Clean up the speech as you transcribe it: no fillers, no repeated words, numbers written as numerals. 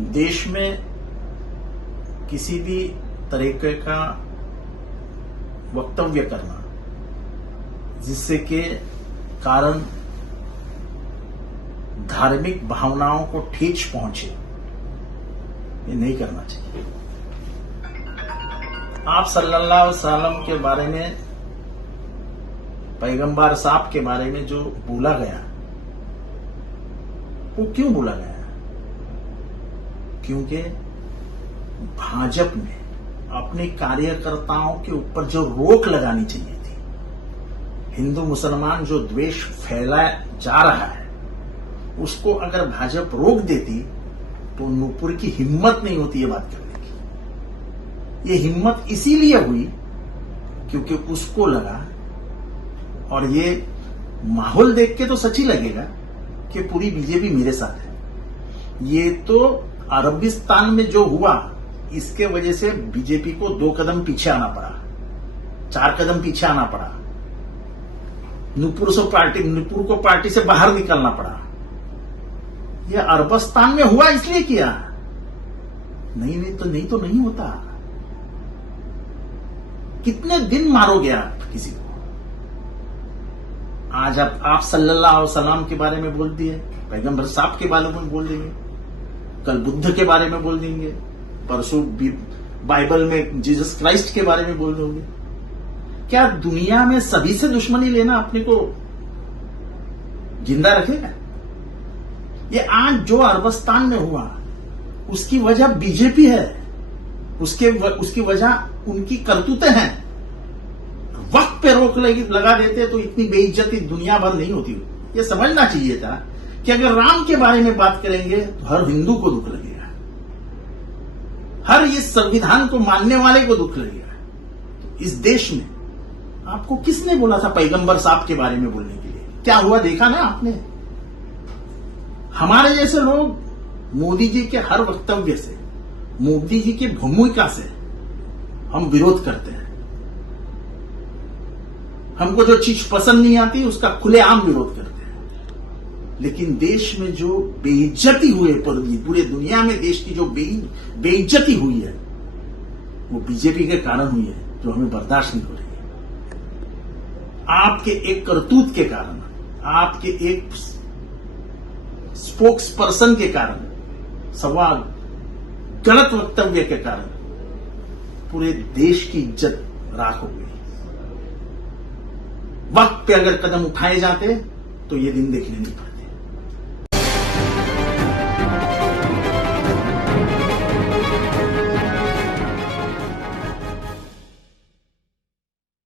देश में किसी भी तरीके का वक्तव्य करना जिससे के कारण धार्मिक भावनाओं को ठेस पहुंचे, ये नहीं करना चाहिए। आप सल्लल्लाहु अलैहि वसल्लम के बारे में, पैगंबर साहब के बारे में जो बोला गया, वो क्यों बोला गया? क्योंकि भाजपा ने अपने कार्यकर्ताओं के ऊपर जो रोक लगानी चाहिए थी, हिंदू मुसलमान जो द्वेष फैलाया जा रहा है, उसको अगर भाजपा रोक देती तो नूपुर की हिम्मत नहीं होती ये बात करने की। ये हिम्मत इसीलिए हुई क्योंकि उसको लगा, और ये माहौल देख के तो सच ही लगेगा कि पूरी बीजेपी मेरे साथ है। ये तो अरबिस्तान में जो हुआ, इसके वजह से बीजेपी को 2 कदम पीछे आना पड़ा, 4 कदम पीछे आना पड़ा। नूपुर को पार्टी से बाहर निकलना पड़ा। यह अरबस्तान में हुआ इसलिए किया, नहीं तो नहीं होता। कितने दिन मारोगे आप किसी को? आज आप सल्लल्लाहु अलैहि वसल्लम के बारे में बोल दिए, पैगंबर साहब के बारे में बोल देंगे, कल बुद्ध के बारे में बोल देंगे, परसों बाइबल में जीसस क्राइस्ट के बारे में बोल दोगे। क्या दुनिया में सभी से दुश्मनी लेना अपने को जिंदा रखेगा? ये आज जो अरबस्तान में हुआ उसकी वजह बीजेपी है, उसकी वजह उनकी करतूतें हैं। वक्त पे रोक लगा देते तो इतनी बेइज्जती दुनिया भर नहीं होती। ये समझना चाहिए था कि अगर राम के बारे में बात करेंगे तो हर हिंदू को दुख लगेगा, हर इस संविधान को मानने वाले को दुख लगेगा। तो इस देश में आपको किसने बोला था पैगंबर साहब के बारे में बोलने के लिए? क्या हुआ देखा ना आपने? हमारे जैसे लोग मोदी जी के हर वक्तव्य से, मोदी जी की भूमिका से हम विरोध करते हैं। हमको जो चीज पसंद नहीं आती उसका खुलेआम विरोध करते हैं। लेकिन देश में जो बेइज्जती हुई, पूरे दुनिया में देश की जो बेइज्जती हुई है, वो बीजेपी के कारण हुई है, जो हमें बर्दाश्त नहीं हो रही है। आपके एक करतूत के कारण, आपके एक स्पोक्स पर्सन के कारण, सवाल गलत वक्तव्य के कारण पूरे देश की इज्जत राख हो गई। वक्त पे अगर कदम उठाए जाते तो ये दिन देखने नहीं पड़ते।